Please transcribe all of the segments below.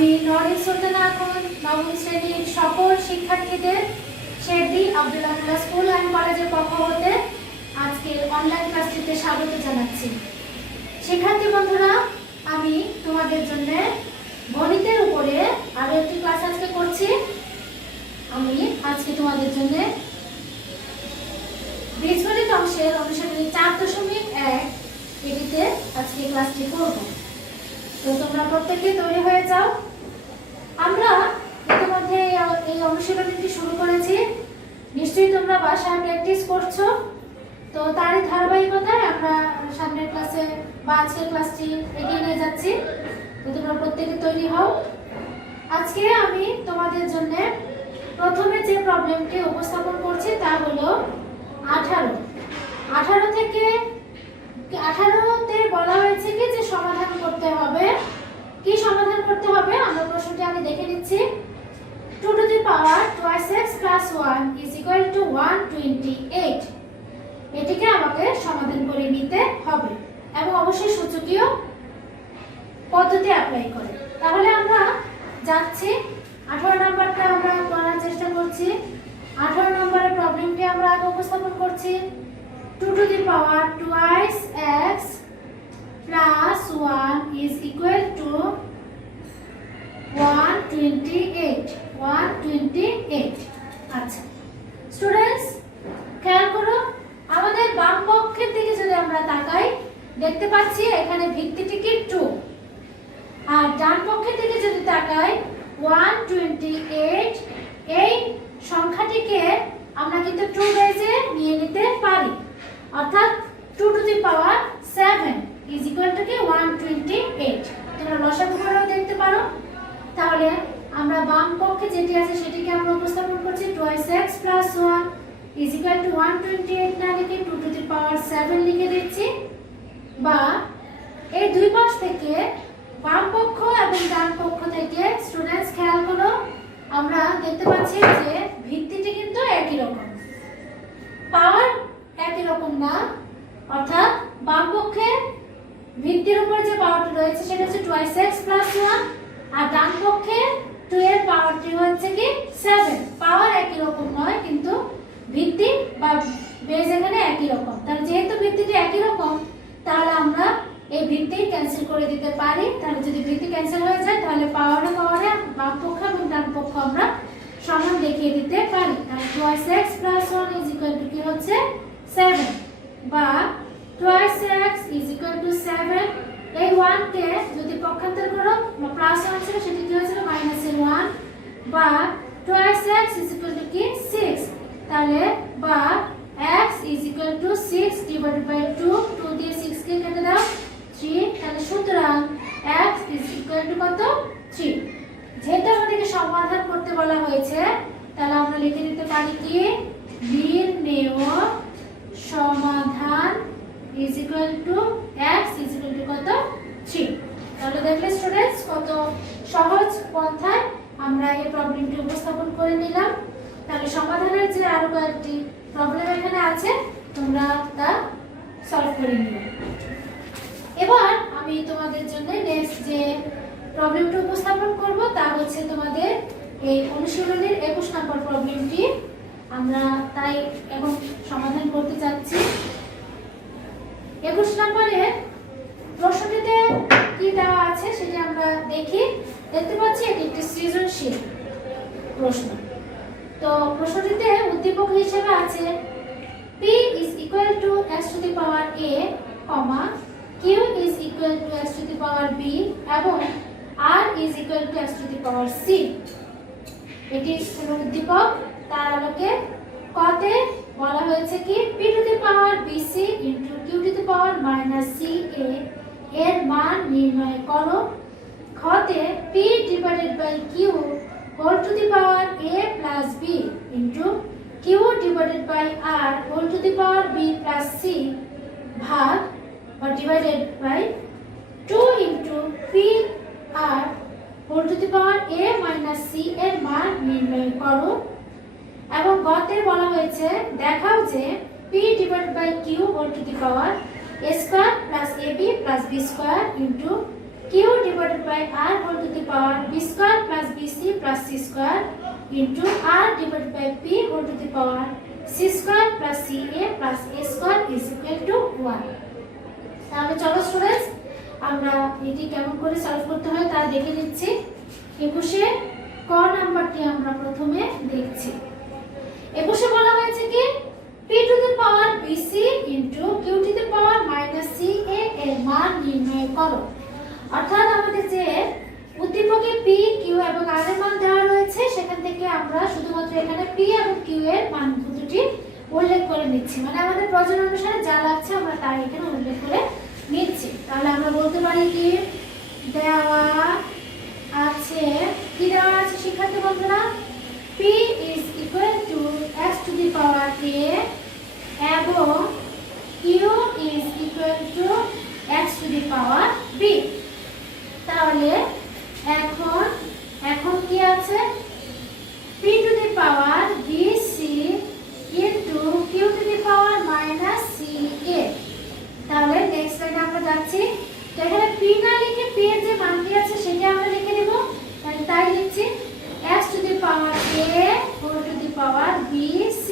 আমি নরিন সুলতানা এখন নবম শ্রেণীর সকল শিক্ষার্থীদের শেরদি আব্দুল্লাহ স্কুল অ্যান্ড কলেজের পক্ষ হতে আজকের অনলাইন ক্লাসটিতে স্বাগত জানাচ্ছি। শিক্ষার্থী বন্ধুরা, আমি তোমাদের জন্য গণিতের উপরে আরো একটি ক্লাস আজকে করছি। আমি আজকে তোমাদের জন্য বীজগণিত অংশের অনুশীলনী 4.1 এটিতে আজকে ক্লাসটি করব। তো তোমরা প্রত্যেকে তৈরি হয়ে যাও। আমরা ইতিমধ্যে এই অনুশীলনীটি শুরু করেছি, নিশ্চয়ই তোমরা বাসায় প্র্যাকটিস করছো। তো তারই ধারাবাহিকতায় আমরা সামনের ক্লাসে বা আজকের ক্লাসটি এগিয়ে নিয়ে যাচ্ছি। তো তোমরা প্রত্যেকে তৈরি হও। আজকে আমি তোমাদের জন্য প্রথমে যে প্রবলেমটি উপস্থাপন করছি তা হলো 18 থেকে 18তে বলা হয়েছে কি যে সমাধান করতে হবে। কি সমাধান করতে হবে আমরা প্রশ্নটি আমি দেখে নিচ্ছি। 2 to the power twice x plus 1 is equal to 128। এটিকে আমাকে সমাধান করে নিতে হবে এবং অবশ্যই সূচকীয় পদ্ধতি অ্যাপ্লাই করে। তাহলে আমরা যাচ্ছি 18 নম্বরটা আমরা করার চেষ্টা করছি। 18 নম্বরের প্রবলেমটি আমরা আগে উপস্থাপন করছি। 2 to the power twice x plus 1 is equal to 128। আচ্ছা স্টুডেন্টস, খেয়াল করো, আমাদের বাম পক্ষের দিকে যদি আমরা তাকাই দেখতে পাচ্ছি এখানে ভিত্তিটি কি 2, আর ডান পক্ষের দিকে যদি তাকাই 128। এই সংখ্যাটিকে আমরা কিন্তু 2 বেজে নিয়ে নিতে পারি, অর্থাৎ 2 to the power 7 is equal to 128। তোমরা লসাগু করেও দেখতে পারো। তাহলে আমরা বাম পক্ষে যেটি আছে সেটিকে আমরা উপস্থাপন করছি twice x plus 1 is equal to 128 না লিখে 2 to the power 7 লিখে দিচ্ছি। বা এই দুই পাশ থেকে বাম পক্ষ এবং ডান পক্ষ থেকে স্টুডেন্টস খেয়াল করো, আমরা দেখতে পাচ্ছি যে ভিত্তিটি কিন্তু একই রকম, পাওয়ার একই রকম না। অর্থাৎ বাম পক্ষে ভিত্তির উপর যে পাওয়ারটি রয়েছে সেটা হচ্ছে twice x plus 1, আর ডান পক্ষে 2 এর পাওয়ারটি হচ্ছে কি 7। পাওয়ার একই রকম নয়, কিন্তু ভিত্তি বা বেজ এখানে একই রকম। তাহলে যেহেতু ভিত্তিটি একই রকম তাহলে আমরা এই ভিত্তি ক্যান্সেল করে দিতে পারি। তাহলে যদি ভিত্তি ক্যান্সেল হয়ে যায় তাহলে পাওয়ারে বাম পক্ষ এবং ডান পক্ষ আমরা সমান দেখিয়ে দিতে পারি। তাহলে twice x plus 1 is equal to কি হচ্ছে 7, বা twice x is equal to 7। এই 1 কে যদি পক্ষান্তর করো প্লাস 1 ছিল সেটি কি হয়েছিল মাইনাস 1, বা twice x is equal to কি 6। তাহলে বা x is equal to 6 divided by 2 দিয়ে 6 কে কেটে দাও 3। তাহলে সুতরাং x is equal to কত 3। যেহেতু আমাদেরকে সমাধান করতে বলা হয়েছে তাহলে আমরা লিখে দিতে পারি কি নির্ণেয় সমাধান is equal to x is equal to কত 3। তাহলে দেখলে স্টুডেন্টস কত সহজ পন্থায় আমরা এই প্রবলেমটি উপস্থাপন করে নিলাম। তাহলে সমাধানের যে আরো কয়েকটি প্রবলেম এখানে আছে তোমরা তা সলভ করে নিও। এবার আমি তোমাদের জন্য নেক্সট যে প্রবলেমটি উপস্থাপন করব তা হচ্ছে তোমাদের এই অনুশীলনীর 21 নম্বর প্রবলেমটি। আমরা তাই এখন সমাধান করতে যাচ্ছি। 21 নম্বরে প্রশ্নটিতে কি দেওয়া আছে সেটা আমরা দেখি। দেখতে পাচ্ছি এটি একটি সৃজনশীল প্রশ্ন। তো প্রশ্নটিতে উদ্দীপক হিসেবে আছে p is equal to x to the power a, q is equal to x to the power b এবং r is equal to x to the power c। এটি হলো উদ্দীপক। তার আলোকে কতে বলা হয়েছে কি p to the power bc into q to the power minus ca এর মান নির্ণয় করো। খতে p divided by q whole to the power a plus b into q divided by r whole to the power b plus c ভাগ বা divided by 2 into p r whole to the power a minus c এর মান নির্ণয় করো। এবং গতে বলা হয়েছে দেখাও যে p divided by q whole to the power a square plus ab plus b square into q q divided by r whole to the power b square plus bc plus c square into r divided by p whole to the power c square plus ca plus a square is equal to 1. তাহলে চলো students আমরা এটি কেমন করে solve করতে হয় তা দেখে নিচ্ছি। 21 ক নাম্বারটি আমরা প্রথমে দেখছি। 21 বলা হয়েছে কি p to the power bc into q to the power minus ca এর মান নির্ণয় করো। অর্থাৎ আমাদের যে উদ্দীপকে p q এবং r এর মান দেওয়া রয়েছে সেখান থেকে আমরা শুধুমাত্র এখানে p এবং q এর মান দুটি উল্লেখ করে নিচ্ছি, মানে আমাদের প্রয়োজন অনুসারে যা লাগছে আমরা তাই এখানে উল্লেখ করে নিচ্ছি। তাহলে আমরা বলতে পারি কি দেওয়া আছে, কি দেওয়া আছে শিক্ষার্থী বন্ধুরা, p is equal to x to the power a এবং q is equal to x to the power b। তাহলে এখন কি আছে p to the power bc into q to the power minus ca। তাহলে নেক্সট লাইনে আমরা যাচ্ছি। তো এখানে p না লিখে p এর যে মানটি আছে সেটা আমরা লিখে দেব। তাই লিখছি x to the power a whole to the power bc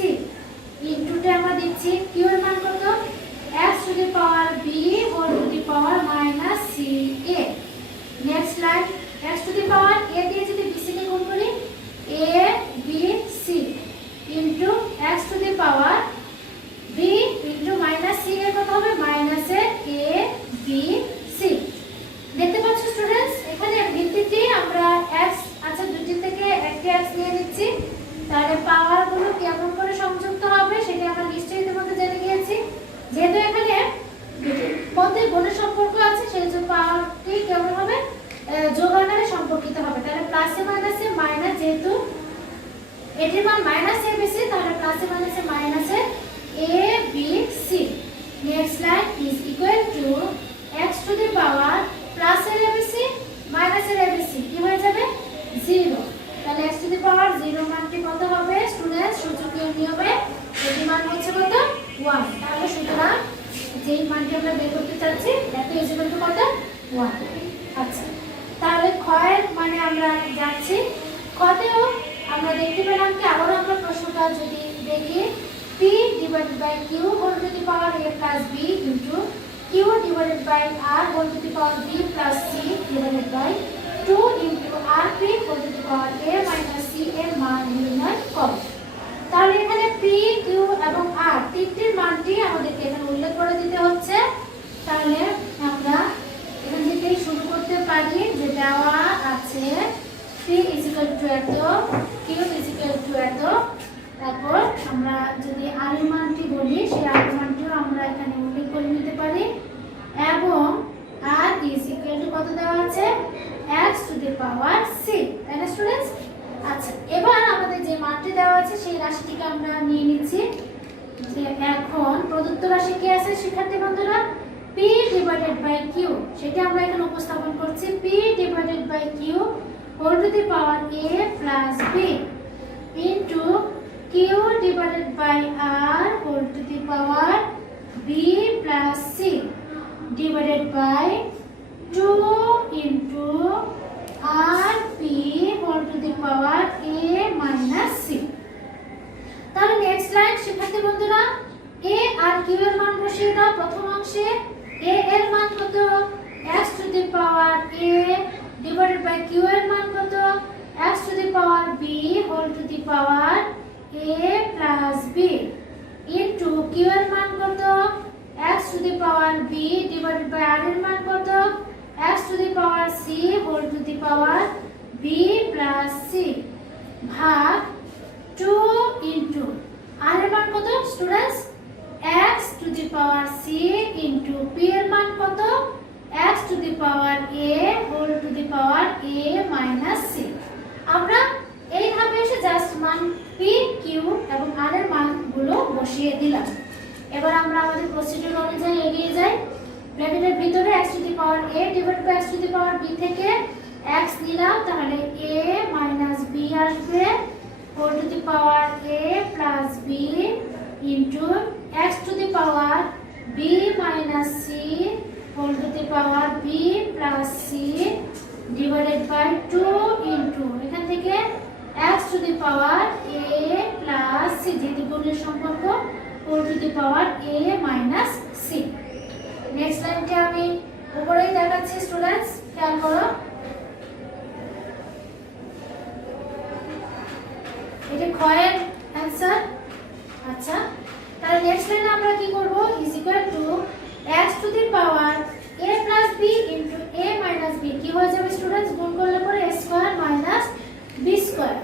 into তে আমরা দিচ্ছি q এর মান কত x to the power b whole to the power minus ca। Next line x to the power a দিয়ে যদি bc কে গুণ করি a b c into x to the power b into minus c এর কত হবে minus A a b c। দেখতে পাচ্ছ students এখানে ভিত্তিতে আমরা x আচ্ছা দুটি থেকে একটি x নিয়ে নিচ্ছি। তাহলে পাওয়ার গুলো কেমন করে সংযুক্ত হবে সেটা আমরা নিশ্চয়ই ইতিমধ্যে জেনে গিয়েছি। যেহেতু এখানে মধ্যে গুণের সম্পর্ক আছে সেই জন্য পাওয়ারটি কেমন হবে যোগ আকারে সম্পর্কিত হবে। তাহলে প্লাসে মাইনাসে মাইনাস, যেহেতু এটির মান মাইনাস a b c তাহলে প্লাসে মাইনাসে মাইনাসে a b c। Next line is equal to x to the power plus এর a b c মাইনাস এর a b c কি হয়ে যাবে 0। তাহলে x টু দি পাওয়ার 0 মানটি কত হবে স্টুডেন্টস সূচকীয় নিয়মে এটির মান হচ্ছে কত 1। তাহলে সুতরাং যেই মানটি আমরা বের করতে চাচ্ছি এত ইজ ইকুয়াল টু কত 1। আচ্ছা তাহলে খ এর মানে আমরা যাচ্ছি। খতেও আমরা দেখতে পেলাম কি আবার আমরা প্রশ্নটা যদি দেখি p divided by q whole to the power a plus b into q divided by r whole to the power b plus c divided by 2 into rp whole to the power a minus c এর মান নির্ণয় করো। তাহলে এখানে p q এবং r তিনটির মানটি আমাদেরকে এখানে উল্লেখ করে দিতে হচ্ছে। তাহলে আমরা এখান থেকে শুরু করতে পারি যে দেওয়া আছে p is equal to এত q is equal to এত। তারপর আমরা যদি r এর মানটি বলি সেই r এর মানটিও আমরা এখানে উল্লেখ করে নিতে পারি এবং r is equal to কত দেওয়া আছে x to the power c। তাই না স্টুডেন্টস? আচ্ছা এবার আমাদের যে মানটি দেওয়া আছে সেই রাশিটিকে আমরা নিয়ে নিচ্ছি। যে এখন প্রদত্ত রাশি কি আছে শিক্ষার্থী বন্ধুরা p divided by q, সেটা আমরা এখানে উপস্থাপন করছি p divided by q whole to the power a plus b into q divided by r whole to the power b plus c divided by 2 into rp whole to the power a minus c। তাহলে next line শিক্ষার্থী বন্ধুরা a R q এর মান বসিয়ে দাও। প্রথম অংশে a এর মান কত x to the power a divided by q এর মান কত x to the power b whole to the power a plus b into q এর মান কত x to the power b divided by r এর মান কত x to the power c whole to the power b plus c ভাগ 2 into r এর মান কত students x to the power c into p এর মান কত x to the power a whole to the power a minus c। আমরা এইভাবে এসে জাস্ট মান p q এবং r এর মানগুলো বসিয়ে দিলাম। এবার আমরা আমাদের প্রসিডিউর অনুযায়ী এগিয়ে যাই। ব্র্যাকেটের ভিতরে x to the power a divided by x to the power b থেকে x নিলাম, তাহলে a minus b আসবে whole to the power a plus b into x to the power b minus c whole to the power b plus c divided by 2 into এখান থেকে x to the power a plus c, যেহেতু গুণের সম্পর্ক, whole to the power a minus c. Next লাইনটা আমি উপরেই দেখাচ্ছি students, খেয়াল করো। এটা ক্ষয়ের অ্যান্সার। আচ্ছা, তাহলে নেক্সট লাইনে আমরা কি করব, is equal to x to the power a plus b into a minus b, কি হয়ে যাবে স্টুডেন্টস, গুণ করলে পরে a square minus b square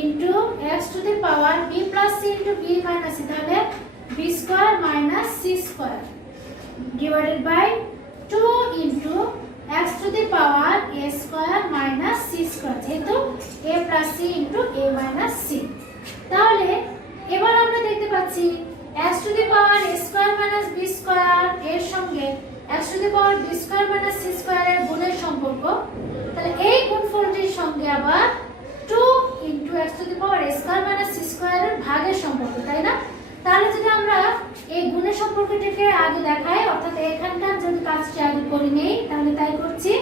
into x to the power b plus c into b minus c, তাহলে b square minus c square divided by 2 into x to the power a square minus c square, যেহেতু a plus c into a minus c। তাহলে এবার আমরা দেখতে পাচ্ছি x to the power a square minus b square এর সঙ্গে x to the power b square minus c square এর গুণের সম্পর্ক। তাহলে এই গুণফলটির সঙ্গে আবার 2 into x to the power a square minus c square এর ভাগের সম্পর্ক, তাই না? তাহলে যদি আমরা এই গুণের সম্পর্কটিকে আগে দেখাই, অর্থাৎ এখানকার যদি কাজটি আগে করে নেই, তাহলে তাই করছি।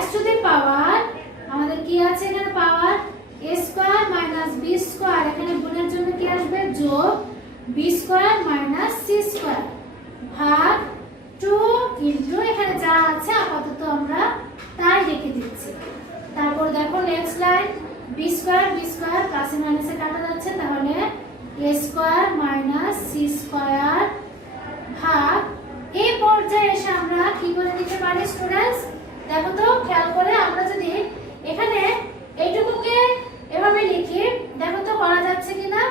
x টু দি পাওয়ার আমাদের কি আছে এখানে, পাওয়ার a square minus b square, এখানে গুণের জন্য কি আসবে, যোগ b square minus c square ভাগ 2 ইনটু এখানে যা আছে আপাতত আমরা তাই রেখে দিচ্ছি। তারপর দেখো নেক্সট লাইন, b স্কয়ার প্লাসে মাইনাসে কাটা যাচ্ছে, তাহলে a square minus c square ভাগ, এই পর্যায়ে এসে আমরা কি করে দিতে পারি স্টুডেন্টস, দেখো তো খেয়াল করে, আমরা যদি এখানে এইটুকুকে এভাবে লিখি, দেখো তো করা যাচ্ছে কিনা।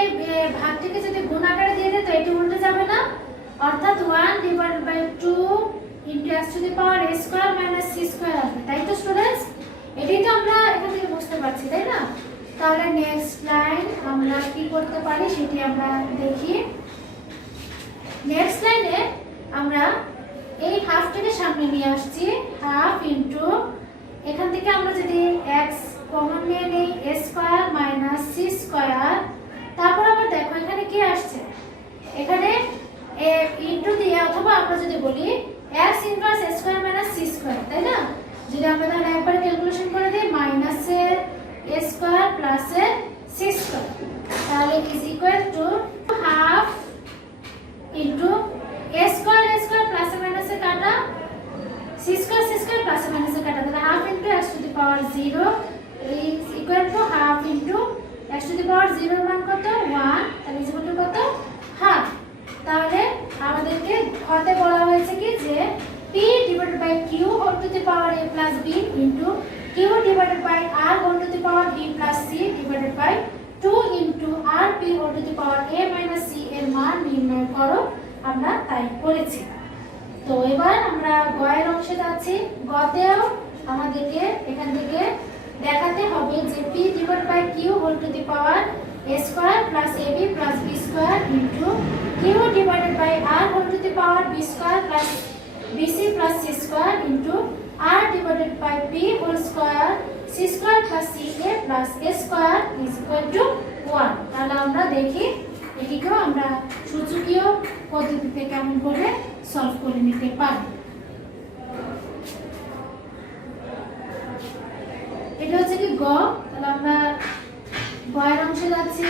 এই ভাগটিকে যদি গুণ আকারে দিয়ে দেই তো এটি উল্টে যাবে না, অর্থাৎ 1 divided by 2 into x to the power a square minus c square আসবে, তাই তো স্টুডেন্টস? এটাই তো আমরা এখান থেকে বুঝতে পারছি, তাই না? তাহলে নেক্সট লাইন আমরা কি করতে পারি সেটি আমরা দেখি। নেক্সট লাইনে আমরা এই হাফটাকে সামনে নিয়ে আসছি, হাফ ইনটু এখান থেকে আমরা যদি x কমন নিয়ে নেই a square minus c square, তারপর আবার দেখো এখানে কি আসছে, এখানে a ইনটু দিয়ে, অথবা আমরা যদি বলি x inverse a square minus c square, তাই না? যদি আমরা তাহলে একবারে ক্যালকুলেশন করে দেই, মাইনাস এর a স্কয়ার প্লাস এর c স্কয়ার, তাহলে is equal to half into a square plus মাইনাসে কাটা, c স্কয়ার প্লাস মাইনাসে কাটা, তাহলে half into x to the power 0 is equal to half into x to the power 0 এর মান কত, 1, তাহলে ইজ ইকুয়াল টু কত, হাফ। তাহলে আমাদেরকে হতে বলা হয়েছে কি যে p divided by q whole to the power a plus b into q divided by r whole to the power b plus c divided by 2 into r p whole to the power a minus c এর মান নির্ণয় করো, আমরা তাই করেছি। তো এবার আমরা গয়ের অংশে যাচ্ছি। গতেও আমাদেরকে এখান থেকে দেখাতে হবে যে p divided by q whole to the power a square plus ab plus b square ইনটু q divided by r whole to the power b square plus bc plus c square into r divided by p whole square c square plus ca plus a square is equal to 1। তাহলে আমরা দেখি এটিকেও আমরা সূচকীয় পদ্ধতিতে কেমন করে solve করে নিতে পারি। এটা হচ্ছে কি গ, তাহলে আমরা গয়ের অংশে যাচ্ছি।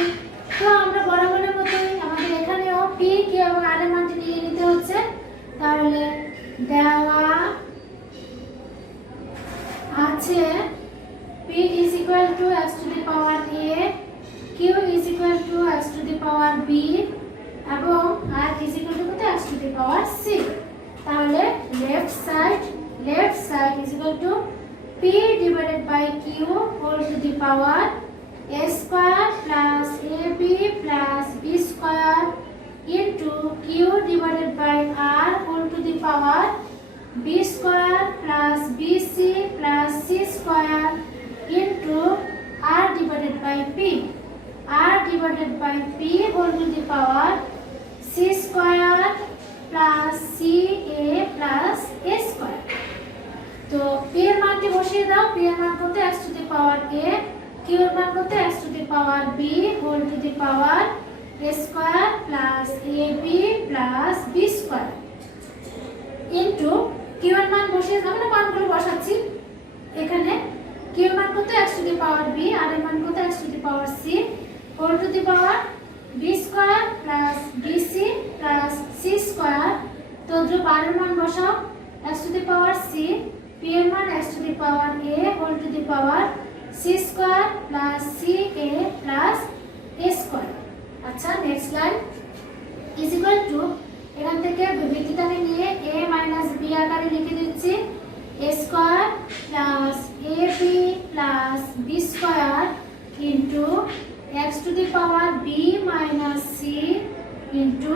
তো আমরা বরাবরের মতোই আমাদের এখানেও p q এবং r এর মানটি নিয়ে নিতে হচ্ছে। তাহলে দেওয়া আছে p is equal to x to the power a, q is equal to x to the power b এবং r is equal to x to the power c। তাহলে left side is equal to p divided by q whole to the power a square plus ab plus b square into q divided by r whole to the power b square plus bc plus c square into r divided by p whole to the power c square plus ca plus a square। তো p এর মানটি বসিয়ে দাও, p এর মান কত x to the power a, q এর মান কত x to the power b whole to the power a square plus ab plus b square। Into q এর মান বসিয়ে আমরা মানগুলো বসাচ্ছি। এখানে কিউ এর মান কত x to the power b, আর এর মান কত x to the power c whole to the power b square plus bc plus c square. তো আর এর মান বসাও x to the power c, p এর মান x to the power a whole to the power c square plus ca plus a square. আচ্ছা next line is equal to এখান থেকে ভিত্তিটাকে নিয়ে a মাইনাস b আকারে লিখে দিচ্ছি a square plus ab plus b square into x to the power b minus c into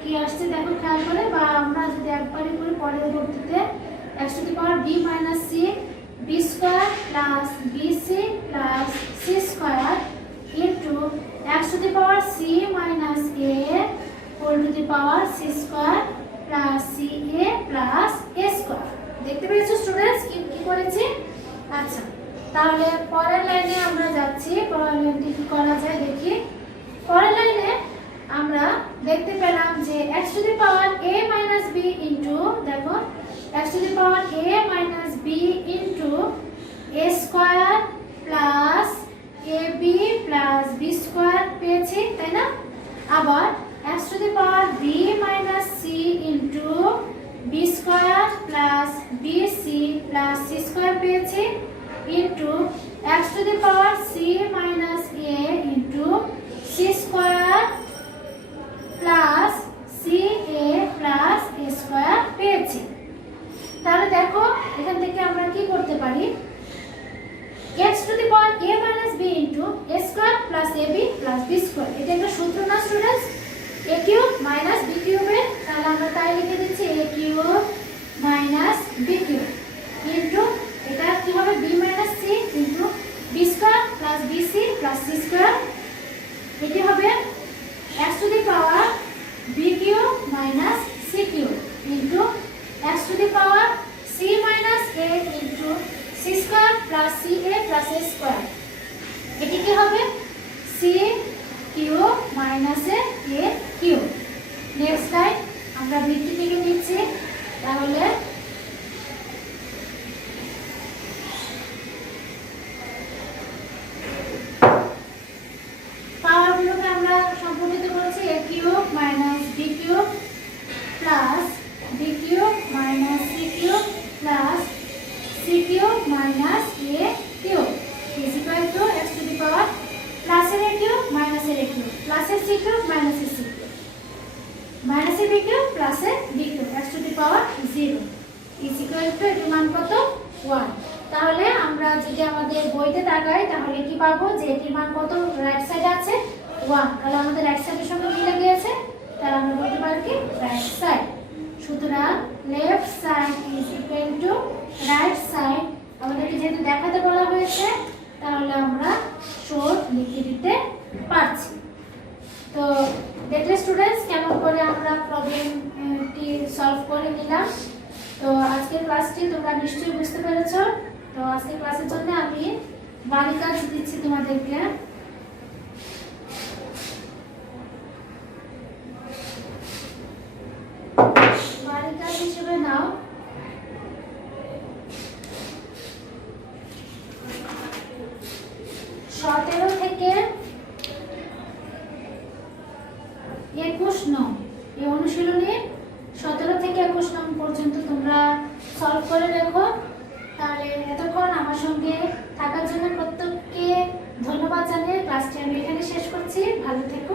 কি আসছে দেখো খেয়াল করে, বা আমরা যদি একবারই করি পরবর্তীতে x to the power b minus c b square plus bc plus c square into x to the power c minus a whole to the power c square plus ca plus a square. দেখতে পেয়েছো students কি করেছি? আচ্ছা তাহলে পরের লাইনে আমরা যাচ্ছি। পরের লাইনটি কি করা যায় দেখি। পরের লাইনে আমরা দেখতে পেলাম যে x to the power a minus b into দেখো x to the power a minus b into a square plus ab plus b square পেয়েছি, তাই না? আবার x to the power b minus c into b square plus bc plus c square পেয়েছি into x to the power c minus a into c square plus ca plus a square পেয়েছি। তাহলে দেখো এখান থেকে আমরা কি করতে পারি, x to the power a minus b into a square plus ab plus b square. এটা একটা সূত্র না students, a cube minus b কিউবের, তাহলে আমরা তাই লিখে দিচ্ছি a cube minus b cube into এটা কি হবে b minus c into b square plus bc plus c square. এটি হবে x to the power b cube minus c cube into x to the power c minus a into c square plus ca plus a square. এটি কি হবে c cube minus a cube. Next line আমরা ভিত্তি থেকে নিচ্ছি, তাহলে পাওয়ারগুলোকে আমরা সম্পর্কিত করেছি a cube minus b cube plus b cube minus c cube plus c cube minus a cube is equal to x to the power প্লাসের a cube মাইনাসের a কিউব প্লাসের c কিউব মাইনাসের c কিউব মাইনাসের b cube প্লাসের b cube x to the power 0 is equal to এর মান কত 1। তাহলে আমরা যদি আমাদের বইতে তাকাই তাহলে কি পাবো যে এটির মান কত রাইট সাইডে আছে 1, তাহলে আমাদের রাইট সাইডের সঙ্গে মিলে গিয়েছে, তাহলে আমরা বলতে পারি কি রাইট সাইড। সুতরাং left side is equal two right side. আমাদেরকে যেহেতু দেখাতে বলা হয়েছে তাহলে আমরা শর্ট লিখে দিতে পারছি। তো দেখলে স্টুডেন্টস কেমন করে আমরা প্রবলেমটি সলভ করে নিলাম। তো আজকের ক্লাসটি তোমরা নিশ্চয়ই বুঝতে পেরেছো। তো আজকের ক্লাসের জন্য আমি বাড়ি কাজ দিচ্ছি তোমাদেরকে। বাড়ি কাজ হিসেবে নাও 17 থেকে 21 নং এই অনুশীলনী 17 থেকে 21 নং পর্যন্ত তোমরা সলভ করে রেখো। তাহলে এতক্ষণ আমার সঙ্গে থাকার জন্য প্রত্যেককে ধন্যবাদ জানিয়ে ক্লাসটি আমি এখানে শেষ করছি। ভালো থেকো।